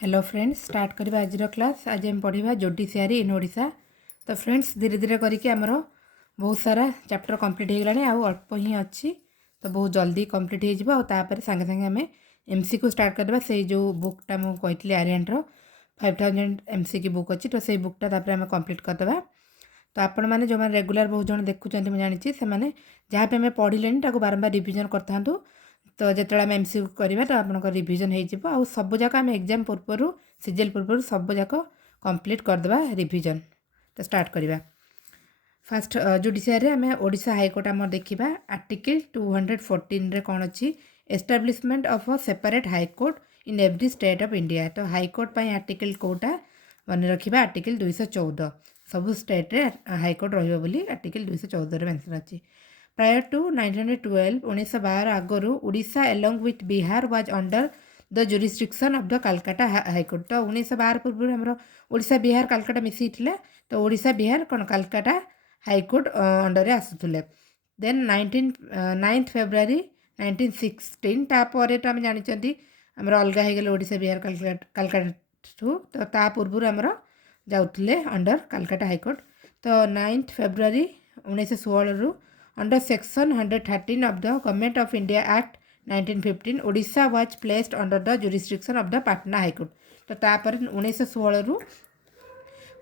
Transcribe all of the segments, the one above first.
Hello friends, start करवा आज class. आज हम पढ़ा जुडिशियरी इन ओडिशा। तो फ्रेंड्स धीरे धीरे करके आमर बहुत सारा चैप्टर कंप्लीट हो गलानी, अल्प ही अच्छी तो बहुत जल्दी कंप्लीट हो तापर सांगे सांगे आम एमसी को स्टार्ट करवा। से जो बुकटा मुझे कही आर्यनर 5000 एमसी की बुक अच्छी, तो से बुकटा आम कंप्लीट करदे। तो आपण मैंने जो मैंने रेगुलर बहुत जन देखुं मुझे जानी से मैंने जहाँ भी आम पढ़ले बारंबार रिविजन करता। तो जो आम एमसी करवा तो आप रिविजन हो सब जाक आम एग्जाम पूर्व सीजीएल पूर्व सब जाक कंप्लीट करदे रिविजन। तो स्टार्ट करवा। फास्ट जुडिशियरी आम ओडिशा हाईकोर्ट आम देखा आर्टिकल 214 रे कौन अच्छी establishment of a separate high court in every state of India. तो हाईकोर्ट आर्टिकल कोटा मन रखा आर्टिकल 214 सब स्टेट रे हाईकोर्ट रही आर्टिकल 214 मेंशन अच्छी। Prior to 1912 1912 आगरू Orissa along with Bihar was under the jurisdiction of the Calcutta High Court। तो 1912 पूर्व आमर उड़ीसा बिहार कालकाटा मिसी तो उड़ीसा बिहार कौन कालकाटा हाईकोर्ट अंडर आसुले। देन 9 फेब्रुआरी 1916 तापर तो आम जानते आमर अलग हो उड़ीसा बिहार कालकाटा तो ता पूर्व आमर जाऊे अंडर कालकाटा हाईकोर्ट। तो 9 फेब्रुआरी 1916 रु Under Section 113 of the Government of India Act 1915, Odisha was placed under the jurisdiction of the Patna High Court। तो तापर 1916 रु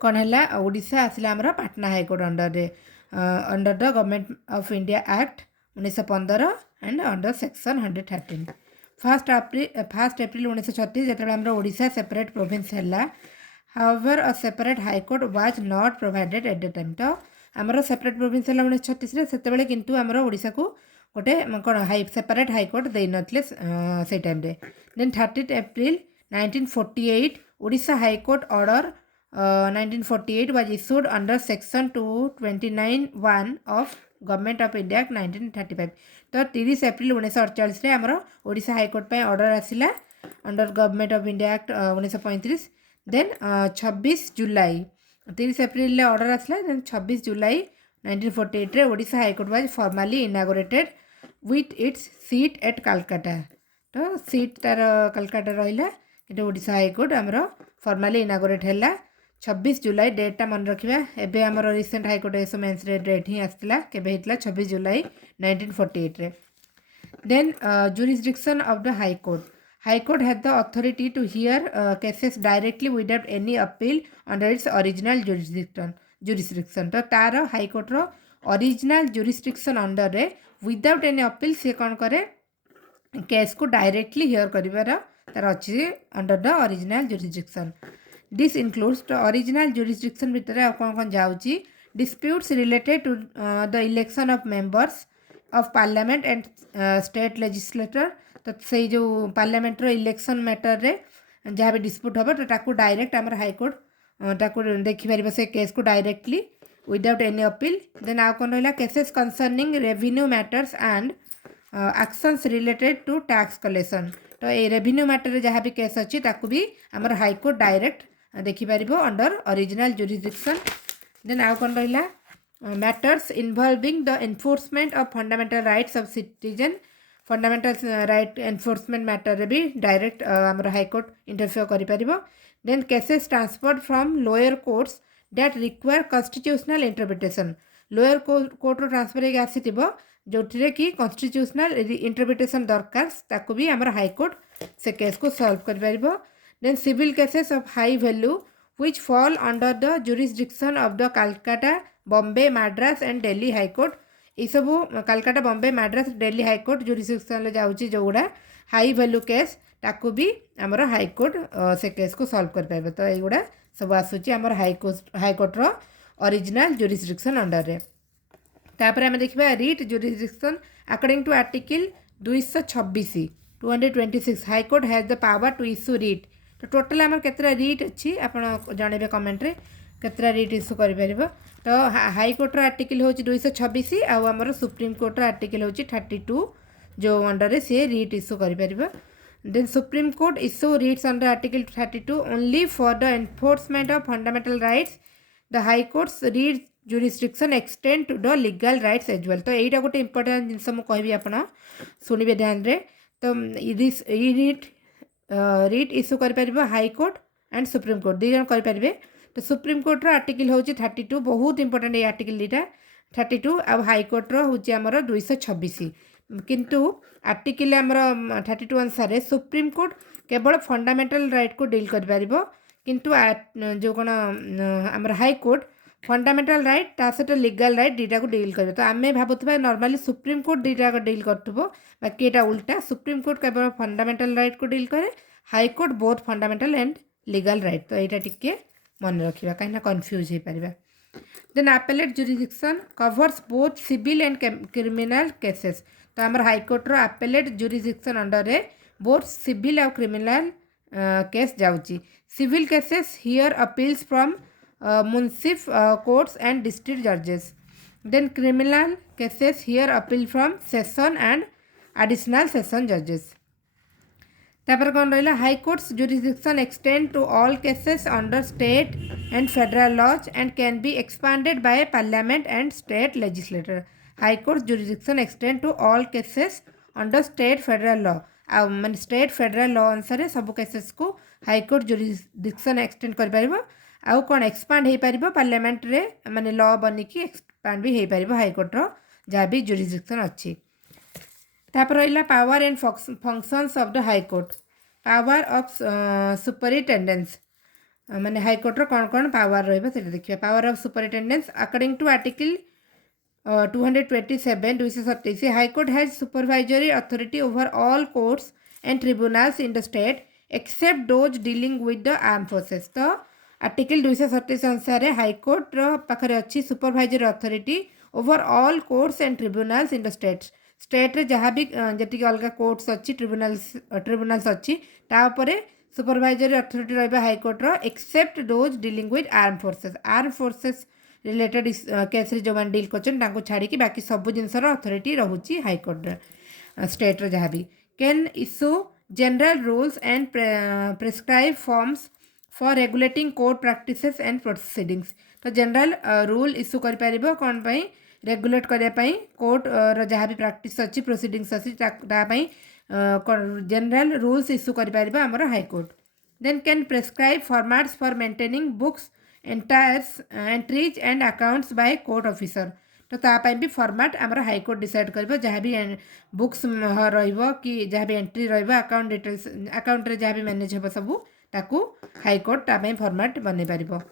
कौन है ओडिशा आसला आमर Patna high court under the government of India act 1915 and under section 113। First April 1936 जो आमर Odisha separate province है। However a separate high court was not provided at the time. तो आमर सेपरेट प्रोविंस है 1936 से किंतु आमर ओडिशा को गोटे कौन हाई सेपरेट हाईकोर्ट दे नथिले से टाइम रे। Then 30 April 1948 Odisha high court order 1948 was issued under section 229(1) of government of India 1935। तो 30 एप्रिल 1948 रे आमर ओडिशा हाईकोर्ट पे ऑर्डर आसिला under government of India act 1935। Then 26 July 30 April order आसला। देन 26 जुलाई 1948 रे Odisha high court was formally inaugurated with its seat at Calcutta. तो seat तार कालकाटा रहा कि ओडिशा हाईकोर्ट आमर फॉर्मली इनागोरेट है 26 जुलाई। डेटा मन रखा एवं आमर recent high court as mains date ही आसाला के 26 जुलाई 1948 रे। Then jurisdiction of the high court high court has the authority to hear cases directly without any appeal under its original jurisdiction. तो तार हाईकोर्ट रो ओरिजिनल जुरिसडिक्शन अंडर रे विदाउट एनी अपील से कौन करे केस को डायरेक्टली हियर कर तार अच्छी under the original jurisdiction. This includes the original jurisdiction भितर कौन कौन जाऊँगी disputes related to the election of members of parliament and state legislator. तो से जो पार्लियामेंट रो इलेक्शन मैटर रे जहाँ भी डिस्प्यूट हम तो ताकू डायरेक्ट आमर हाईकोर्ट ताकू देखिपर से केस को directly without any appeal. Then आउ कौन रहा cases concerning revenue matters and actions related to tax collection. तो ये रेवेन्यू मैटर जहाँ भी केस अच्छी ताकू भी आमर हाईकोर्ट डायरेक्ट देखिपर अंडर ओरिजिनल जुरिसडिक्शन। देन आउ कौन रहा matters involving the enforcement of fundamental rights of citizen. Fundamental right enforcement matter भी डायरेक्ट आमर हाईकोर्ट इंटरफेयर करिपरिबो। Then cases transferred from lower courts that require constitutional interpretation. Lower court रो transfer होगी आसीथिबो जोठिरे कि कॉन्स्टिट्यूशनल इंटरप्रिटेशन दरकार ताकू भी आमर हाईकोर्ट से केस को सॉल्व करिपरिबो। Then civil cases of high value which fall under the jurisdiction of the Calcutta, Bombay, Madras and Delhi High Court। ये सब कलकत्ता बॉम्बे मैड्रास दिल्ली हाईकोर्ट जुरिसडिक्शन जाऊँगी जो गुड़ा हाई वैल्यू केस ताकू भी आमर हाईकोर्ट से केस को सॉल्व कर पाइबो। तो युड़ा सब आसूची आमर हाईकोर्ट रो ओरिजिनल जुरिसडिक्शन अंडर रे। तापर आम देखा writ jurisdiction according to article 226 high court has the power to issue writ. तो टोटाल आम केतरा रिट अच्छी आप जनइबे कमेंट रे केतरा रिट इश्यू कर। तो हाईकोर्टर आर्टिकल हूँ 226 आमर सुप्रीम कोर्टर आर्टिकल हूँ 32 जो अंडर रे सी रिट इश्यू कर। Then supreme court issue writs under article 32 only for the enforcement of fundamental rights. The high courts writ jurisdiction extend to the legal rights as well. तो यहाँ गोटे इंपोर्टेंट जिनस मुझे कहबी आप शुणिबे ध्यान रे। तो रिट रिट इश्यू कर high court and supreme court दुई जन करेंगे। तो सुप्रीम कोर्टर आर्टिकल हूँ 32 बहुत इंपोर्टेंट ये आर्टिकल दुटा 32 आ हाई कोर्टर हूँ आमर 226 किंतु आर्टिकल आमर 32 अनुसार सुप्रीम कोर्ट केवल फंडामेंटल राइट को डील कर किंतु जो कौन आमर हाई कोर्ट फंडामेंटल राइट ता सहित लीगल राइट दुटा को डील कर। तो आम भावुवा नॉर्मली सुप्रीम कोर्ट दुटा डील कर बाकी यहाँ उल्टा सुप्रीम कोर्ट केवल फंडामेंटल राइट को डील करे high court both fundamental and legal right. तो यहाँ टिके मन रखा कहीं कन्फ्यूज हो पार। देन appellate jurisdiction covers both civil and criminal cases। तो आमर high कोर्टर appellate jurisdiction under both civil और क्रिमिनल केस जाऊँगी। Civil cases here appeals from Munsif courts and district जजेस। Then criminal cases here appeal from session and additional session जजेस। तापर कौन रहा high courts jurisdiction extend to all cases under state and federal laws and can be expanded by parliament and state legislator. High courts jurisdiction extend to all cases under state federal law आ माने state federal law अनुसार सब cases को high court jurisdiction extend कर पारिबो आउ कौन expand हो पार parliament रे माने लॉ बनिकी एक्सपांड भी हो पार हाई कोर्टर जहाँ भी जुरिडिक्शन अच्छी। तापर रहा power and functions of the high court. Power of superintendence माने हाई कोर्टर कौन कौन पावर रही देखिए। Power of superintendence according to article 227 227 high court has supervisory authority over all courts and tribunals in the state except those dealing with the arm forces. तो article 227 अनुसार high court पाखे अच्छी supervisory authority over all courts and tribunals in the state. State रे जहाँ भी जी अलग courts अच्छी tribunals अच्छी तापर सुपरवाइजरी अथॉरिटी रहा हाई कोर्टर except those dealing with arm forces related case जो मैंने डील कर छाड़ी बाकी सब जिनसर अथॉरिटी रोचे हाई कोर्ट स्टेट रे जहाँ भी can issue general rules and prescribe forms for regulating court practices and proceedings. तो जनरल रूल इश्यू कर पारिबो कौन पई रेगुलेट करने कोर्ट जहाँ भी प्रैक्टिस अच्छी प्रोसीडिंग्स अच्छी जनरल रूल्स इश्यू कर पारिबो हमर high court. Then can prescribe formats for maintaining books entries and accounts by court officer. तो तापाई भी फॉर्मेट आमर हाई कोर्ट डिसाइड कर जहाँ भी बुक्स कि जहाँ भी एंट्री रकाउंट डिटेल्स अकाउंट जहाँ भी मैनेज हो सबू ताकू हाई कोर्ट तापाई फॉर्मेट बन पार।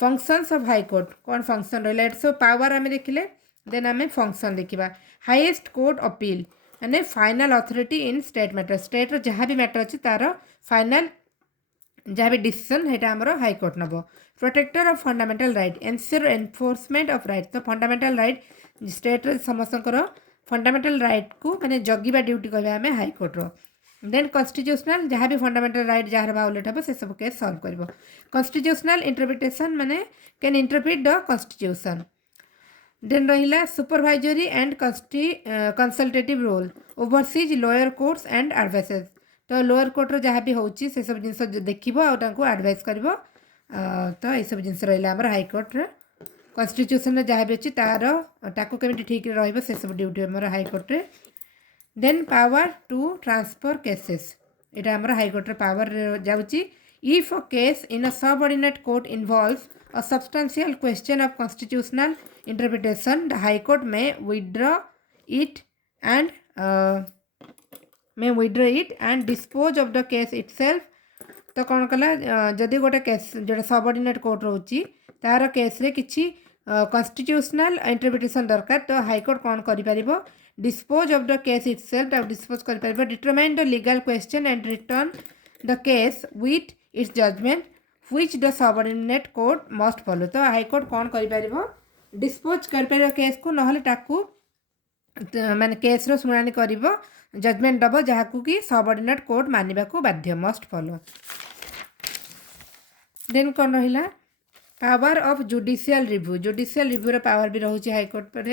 फंक्शंस ऑफ हाई कोर्ट कौन फंक्शन रहा सो पावर आम देखिले। देन आम फंक्शन देखा हाईएस्ट कोर्ट अपील माने final authority in state matter. State जहाँ भी मैटर अच्छी तार फाइनल जहाँ भी डिसीजन है आमर हाई कोर्ट नब। Protector of fundamental right ensure enforcement of right. तो फंडामेंटल राइट स्टेट समस्त फंडामेंटल राइट को माने जगिबा ड्यूटी कहबा आम हाई कोर्टर। देन कन्स्टिट्यूशनल जहाँ भी फंडामेंटल राइट जहाँ भायोलेट हम से सब केस सॉल्व कर। कन्स्टिट्यूशनल इंटरप्रिटेशन माने can interpret the constitution. Then रहा supervisory and consultative role overseas lower courts and advises. तो लोअर कोर्टर जहाँ भी होची से सब जिनस देखो आडभाइस कर। तो ये सब जिनस रहा आम हाई कोर्ट कन्स्टिट्यूशन जहाँ भी अच्छी तार ताकू केमी ठीक रही से सब ड्यूटी आम high court. Then power to transfer cases यहाँ आम हाई कोर्ट पावर जाऊँगी। If a case in a subordinate court involves a substantial question of constitutional interpretation the high court may withdraw it and dispose of the case itself। तो कौन कला जदि गोटे case जो subordinate court रोची तार case रे किछि कन्स्टिट्यूशनल इंटरप्रिटेशन दरकार तो हाई कोर्ट कौन करि परिबो dispose of the case itself dispose करि परिबो determine the legal question and return the case with its judgment which the subordinate court must follow। तो हाई कोर्ट कौन कर डिस्पोज कर केस को नहले ताकू माने केस रो सुनानी करिवो जजमेंट दबो जहाँ को कि सबऑर्डिनेट कोर्ट मानिबा को बाध्य मस्ट फॉलो। देन कौन रहिला पावर ऑफ जुडिशियल रिव्यू रो पावर भी रहउची हाई कोर्ट पर।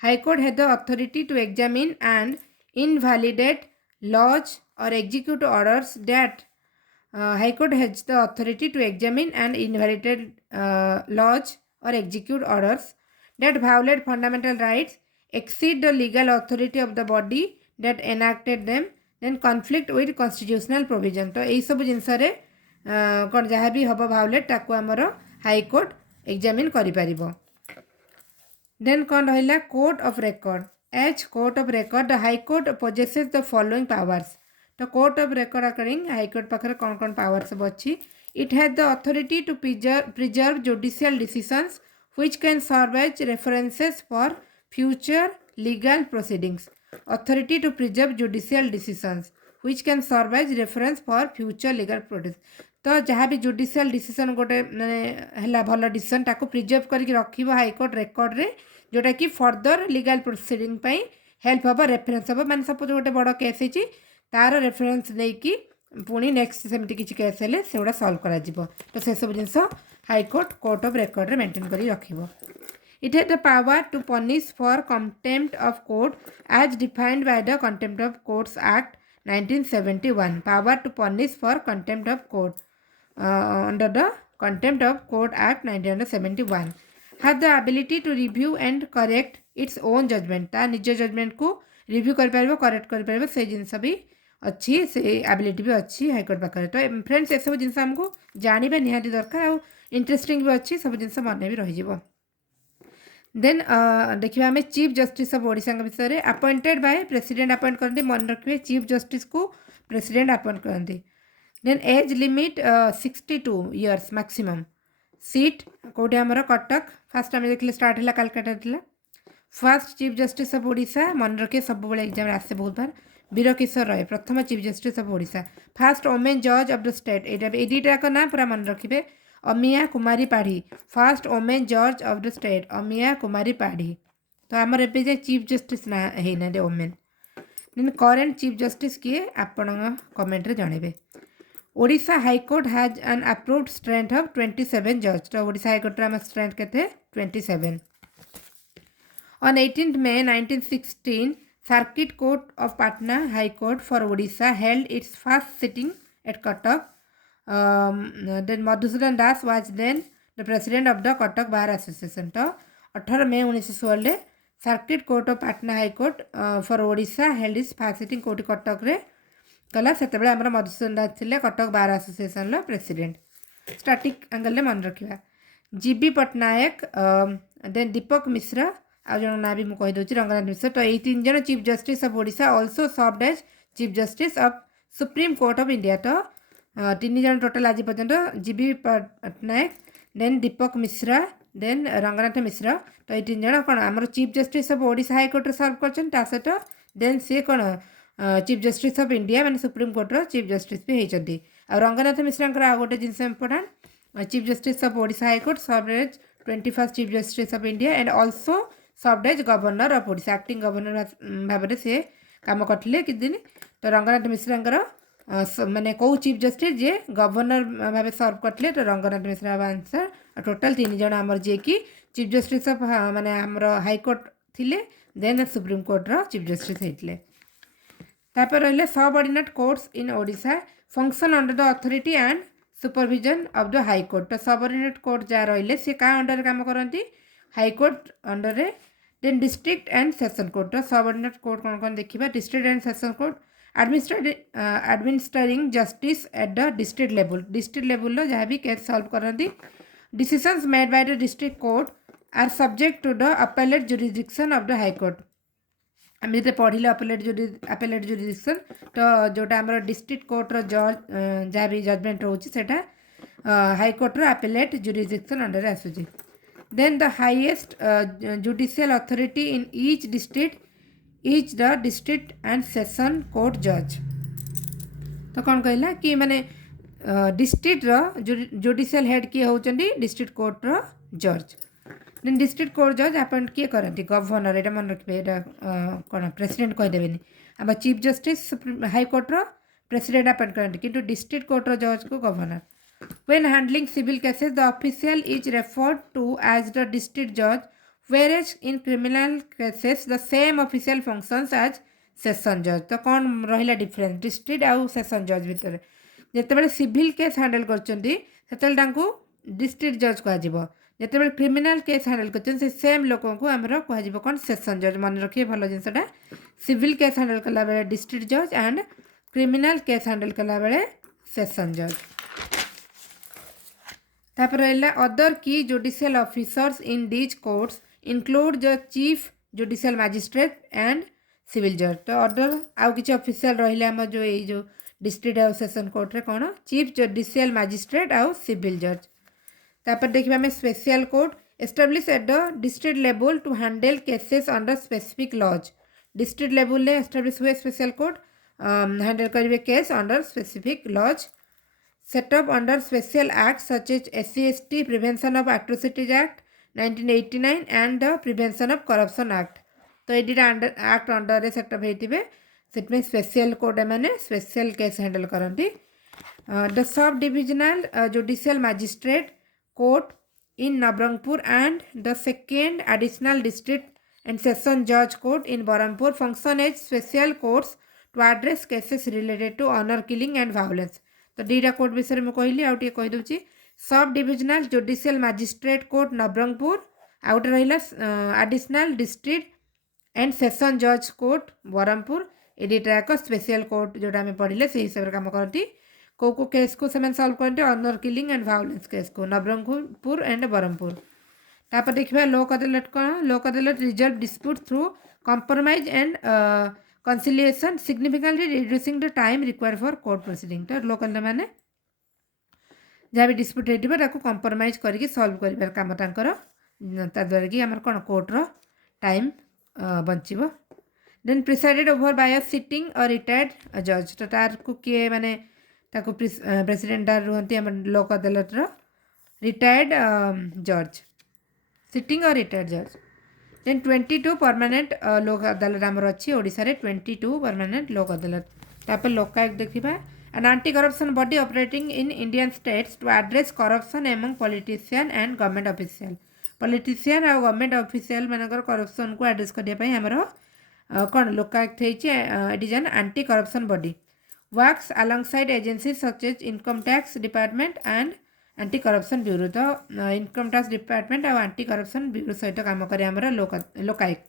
High court has the authority to examine and invalidate laws or execute orders that High Court has the authority to examine and invalidate laws or execute orders that violate fundamental rights, exceed the legal authority of the body that enacted them, then conflict with constitutional provision तो यही सब जिनस कौन जहाँ भी हम भावलेट ताको आमर high court examine करिपारिबो then कौन रहिला court of record as court of record the high court possesses the following powers तो court of record according high court पाखे कौन कौन पावर सब अच्छी it has the authority to preserve judicial decisions which can serve as references for future legal proceedings authority to preserve judicial decisions which can serve as reference for future legal proceedings तो जहाँ भी judicial decision गोटे माने भल decision ताको preserve करके रखिबो high court record रे जोटा कि फर्दर लीगल प्रोसीडिंग पई हेल्प हम रेफरेन्स हम माने सपोज गोटे बड़ केस है तार रेफरेन्स नहीं पुणी नेक्स्ट सेमती किसी केस हेले से गुड़ा सल्व करा जिवो तो से सब जिनस हाईकोर्ट कोर्ट ऑफ रेकॉर्ड रे मेंटेन करी रखिबो it has the power to punish for contempt of court as defined by the contempt of courts act 1971 power to punish for contempt of court under the Contempt of Court Act 1971 has the ability to review and correct its own judgment ता निज judgement को review कर पारिबो correct कर पारिबो से जिनस भी अच्छी से ability भी अच्छी हाईकोर्ट पाखे तो फ्रेंड्स ये सब जिनस हमको जानिबा निहाती दरकार आ इंटरेस्टिंग भी अच्छी सब जिनस मन भी रही जिवो देन देखिए आम चीफ जस्टिस ऑफ ओडिशा विषय में अपॉइंटेड बाय प्रेसिडेंट अपॉइंट करते मन रखिए चीफ जस्टिस को प्रेसिडेंट अपॉइंट करते then age limit 62 years maximum seat कौटे आमर कटक फास्ट आम देखिए स्टार्ट है कालकाटा था first chief justice of Odisha मन रखिए सब एग्जाम आसे बहुत बार वीर किशोर राय प्रथम chief justice of Odisha first women जज ऑफ द स्टेट ये दुईटाक ना पूरा मन रखिए अमिया कुमारी पाढ़ी फर्स्ट वोमेन जज of the state Amiya Kumari Padhi तो आमर एवं जाए चीफ जस्टिस ना होना women then current chief justice किए आपण कमेंट जनइबे Odisha high court has an approved strength of 27 जज तो ओडिशा हाईकोर्ट आम स्ट्रेंथ के 27 on 18 May 1916 circuit court of Patna high court for Odisha held its first sitting at Cuttack then Madhusudan Das was then the president of the Cuttack bar association तो 18 May 1916 circuit court of Patna high court for Odisha held its first sitting court Cuttack रे कला से आम मधुसूदन दास थे Cuttack bar association president starting angle मन रखा GB Pattanaik then Dipak Misra आ जन ना भी मुझे कहीदे रंगनाथ मिश्र तो यही 3 जन chief justice of Odisha also served as chief justice of supreme court of India तो 3 जन टोटाल आज पर्यंत G B Pattanaik then Dipak Misra then Ranganath Misra तो ये 3 जन कौन आम chief justice of Odisha high court serve कर सहित देन सी कौन चीफ जस्टिस ऑफ इंडिया मैंने सुप्रीम कोर्टर चीफ जस्टिस भी होती आ रंगनाथ मिश्रा आ गोटे जिन important chief justice of Odisha high court served as 21st chief justice of India and also served as governor of Odisha acting governor भाव में सी काम करते कि दिन तो रंगनाथ मिश्रा माने कौ चीफ जस्टिस जे गवर्नर भाव सर्व करते तो रंगनाथ मिश्रा आंसर टोटाल 3 जन आमर जे कि चीफ जस्टिस ऑफ माने आमर हाईकोर्ट थिले देन सुप्रीम कोर्टर चीफ जस्टिस होते तापर रहिले subordinate courts in Odisha function under the authority and supervision of the high court तो सबऑर्डिनेट कोर्ट जहाँ रहिले से का अंडर काम करती हाई कोर्ट अंडर रे then district and session court तो सबऑर्डिनेट कोर्ट कौन कौन देखा district and session court administering justice at the district level जहाँ भी केस सॉल्व करती decisions made by the district court are subject to the appellate jurisdiction of the high court आम जो पढ़ले अपेलेट जुरिडिक्शन तो जोटा आम डिस्ट्रिक्ट कोर्टर जज जहाँ भी जजमेंट रोचे हाई कोर्टर अपेलेट जुरिडिक्शन अंडर आसूँ then the highest judicial authority in each district is the district and session court जज तो कौन कहला कि माने डिस्ट्रिक्ट जुडिशियल हेड किए होचंदी डिस्ट्रिक्ट कोर्टर जज देन डिस्ट्रिक्ट कोर्ट जज अपॉइंट किए करती गवर्नर ये मन रखिए कौन प्रेसिडेंट कहीदेनि आम चीफ जस्टिस हाई कोर्टर प्रेसिडेंट अपॉइंट करती किंतु डिस्ट्रिक्ट कोर्टर जज को governor when handling civil cases the official is referred to as the district जज whereas in criminal cases the same official functions as session judge तो कौन रहिला डिफरेंस डिस्ट्रिक्ट आउ सेशन जज भितर जितेबाला सिविल केस हैंडल करते डिस्ट्रिक्ट जज कह जितेबाला क्रिमिनाल केस हैंडल कर सेम लोक को आमर कह कौन सेशन जज मन रखिए भल जिनसा सिविल केस हैंडल कला बेले डिस्ट्रिक्ट जज एंड क्रिमिनल केस हैंडल कला बेले सेशन जज। तापर रहा अदर की judicial officers in these courts include the chief judicial magistrate and civil जज। तो अदर आउ किसी ऑफिशियल रहिले आम जो ये जो डिस्ट्रिक्ट आउ सेशन कोर्ट रे कौन चीफ जुडिशियल मैजिस्ट्रेट आउ सिविल जज। तापर देखिए आम special court establish at the district level to handle cases under specific laws. District level ले एस्टाब्लिश हुए स्पेशल कोर्ट हैंडल करेंगे case under specific laws. set up under special acts such as SC/ST Prevention of Atrocities Act 1989 and the Prevention of Corruption Act। तो ये act under रे set up होइतिबे सेटमे special court माने special case handle करंती। The sub divisional judicial magistrate court in Nabarangpur and the second additional district and session जज court in Berhampur function as special courts to address cases related to honour killing and violence. तो दीटा court विषय में कहली आउ टे कहीदे sub divisional judicial magistrate court Nabarangpur आउ टे रहा एडिशनल डिस्ट्रिक्ट एंड सेशन जज कोर्ट बरहमपुर ये दुटा एक स्पेशल कोर्ट जोटा आम पढ़ले से हिसाब से कम करती कौ केस को से सल्व करते honour killing and violence case को नवरंगपुर एंड बरहमपुर। तापर देखिए लोक अदालत कौन लोक अदालत resolve dispute through compromise and conciliation significantly reducing the time required for court proceeding. तो लोक अदालत माने जहाँ भी डिस्प्यूट होता कॉम्प्रोमाइज करके सल्व कर काम द्वारा कि आम कौन कोर्टर टाइम बचब। Then presided over by a sitting or retired जज। तो तार को किए माने ताको प्रेसिडेंट रुहंती आम लोक अदालत रिटायर्ड जज सिटिंग और रिटायर्ड जज। देन 22 परमानेंट लोक अदालत आमर अच्छी ओडिशा रे 22 परमानेंट लोक अदालत। तापर लोकायुक्त देखिबा an anti corruption body operating in Indian states to address corruption among politician and government official. Politician और गवर्नमेंट ऑफिशियल मानकर करप्शन को एड्रेस करने पाई हमर कौन लोकायुक्त होइछि it is an anti corruption body works alongside agencies such as income tax department and anti corruption bureau. तो income tax department और एंटी करप्शन ब्यूरो सहित काम करे हमर Lokayukta.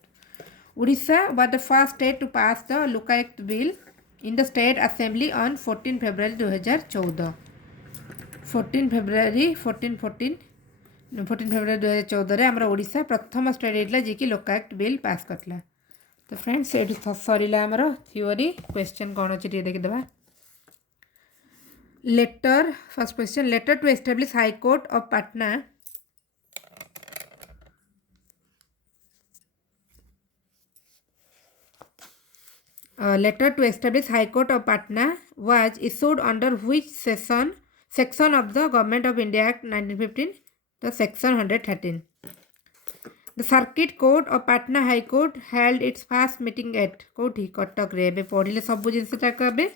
Odisha was the first state to pass the Lokayukta bill in the state assembly on 14 February 2014। 14 February 2014 आमर ओडिशा प्रथम state होता जी कि लोकायुक्त बिल पास करला। तो फ्रेंड्स ये सरला आमर थ्योरी क्वेश्चन कौन अच्छे देखीदे। Letter first question letter to establish high court of Patna letter to establish High Court of Patna was issued under which section of the Government of India Act 1915, the section 113. The Circuit Court of Patna High Court held its first meeting at Koti Katak रे बे पढ़िले सब जिनस ताको बे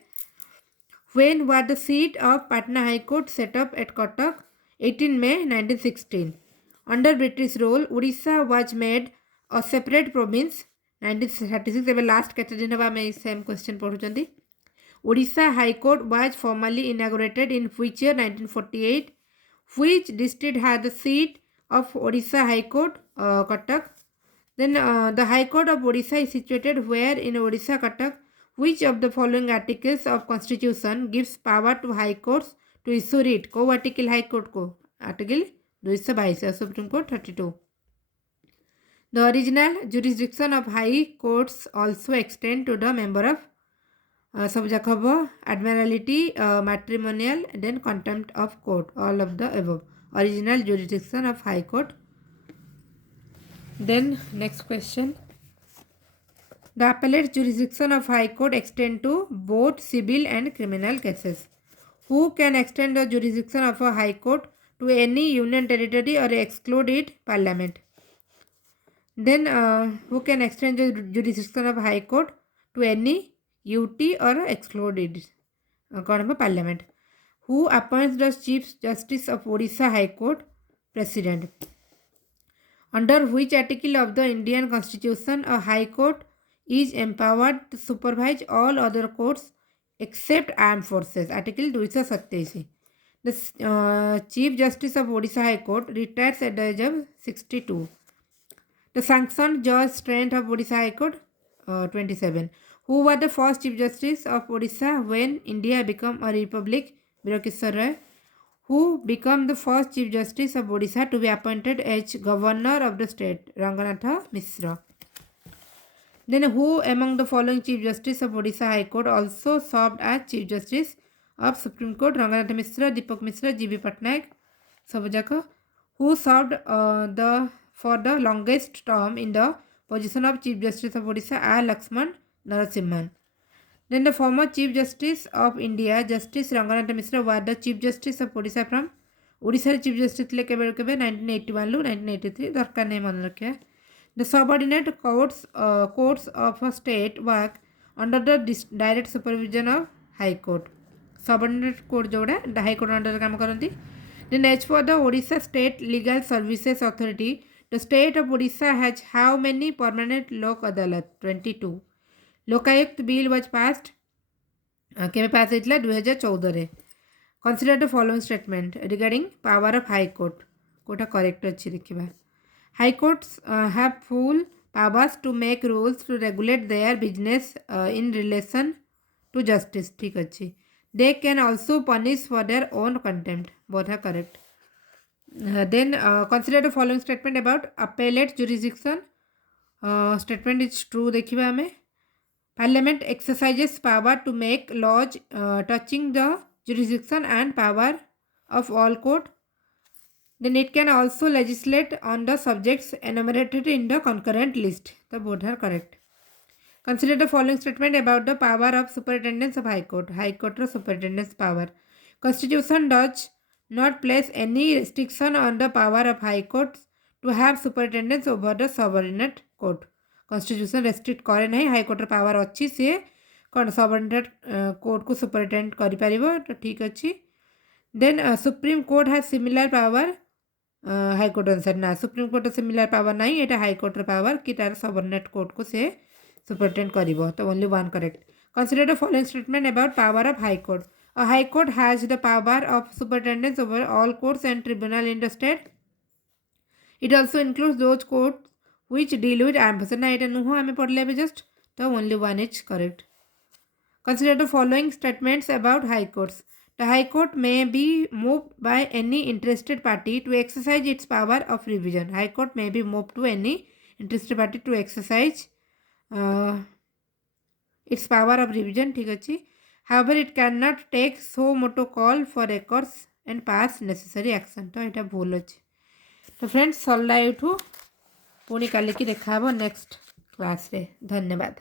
when was the seat of Patna High Court set up at Katak 18 May 1916. Under British rule Odisha was made a separate province 1936 एबे last केते दिन बा मैं same question पढुचंदी। Odisha High Court was formally inaugurated in which year 1948. Which district had the seat of Odisha High Court Katak. Then the High Court of Odisha is situated where in Odisha Katak. Which of the following articles of Constitution gives power to High Courts to issue writ? को article High Court को article 222 Supreme Court 32. The original jurisdiction of High Courts also extend to the member of सब जखब admiralty, matrimonial, then contempt of court, all of the above. Original jurisdiction of High Court. Then next question. The appellate jurisdiction of High Court extend to both civil and criminal cases. Who can extend the jurisdiction of a High Court to any union territory or exclude it? Parliament. Then who can extend the jurisdiction of High Court to any UT or exclude it? Parliament. Who appoints the Chief Justice of Odisha High Court? President. Under which article of the Indian Constitution a High Court is empowered to supervise all other courts except armed forces? Article 227. The Chief Justice of Odisha High Court retires at the age of 62. The sanctioned judge strength of Odisha High Court 27. Who were the first Chief Justice of Odisha when India became a republic? Birakishwar Roy. Who became the first Chief Justice of Odisha to be appointed as Governor of the state? Ranganatha Mishra. Then who among the following Chief Justice of Odisha High Court also served as Chief Justice of Supreme Court? Ranganatha Mishra, Deepak Mishra, G.B. Patnaik. Sabujaka. Who served for the longest term in the position of Chief Justice of Odisha? R. Lakshman Narasimhan. Then the former Chief Justice of India, Justice Ranganatha Mishra, was the Chief Justice of Odisha from Odisha Chief Justice थे केबे 1981 लु 1983 दरकार नहीं मन रखिया. The subordinate courts of a state work under the direct supervision of High Court. Subordinate court जोड़ा High Court under काम करती. Then as for the Odisha State Legal Services Authority, the state of Odisha has how many permanent Lok Adalat? 22. Lokayukt bill was passed. केबे पास होइतला 2014 रे. Consider the following statement regarding power of High Court. Kota correct अच्छी देखिबा. High courts have full powers to make rules to regulate their business in relation to justice. ठीक अच्छी. They can also punish for their own contempt. Both are correct. Then consider the following statement about appellate jurisdiction. Statement is true देखिबा हमें. Parliament exercises power to make laws touching the jurisdiction and power of all court. Then it can also legislate on the subjects enumerated in the concurrent list. The both are correct. Consider the following statement about the power of superintendence of High Court. High Court superintendence power. Constitution does not place any restriction on the power of High Courts to have superintendence over the subordinate court. Constitution restrict करे नहीं. High Court power अच्छी से कौन subordinate court को superintend करी पारिबो तो ठीक अच्छी. Then Supreme Court has similar power. High Court answer ना. Supreme Court similar power नहीं. एटा High Court power कि तार subordinate court को से superintend करिबो. तो only one correct. Consider the following statement about power of High Court. A High Court has the power of superintendence over all courts and tribunal in the state. It also includes those courts which deal with arbitration. ना एटा नुहो हमें पढ़ले अभी just. तो only one is correct. Consider the following statements about High Courts. The High Court may be moved by any interested party to exercise its power of revision. High Court may be moved to any interested party to exercise its power of revision. ठीक अच्छी. However, it cannot take so moto call for records and pass necessary action. तो एटा भूल अच्छी. तो friends सरला एठू पुणी काली की देखा next class रे. धन्यवाद.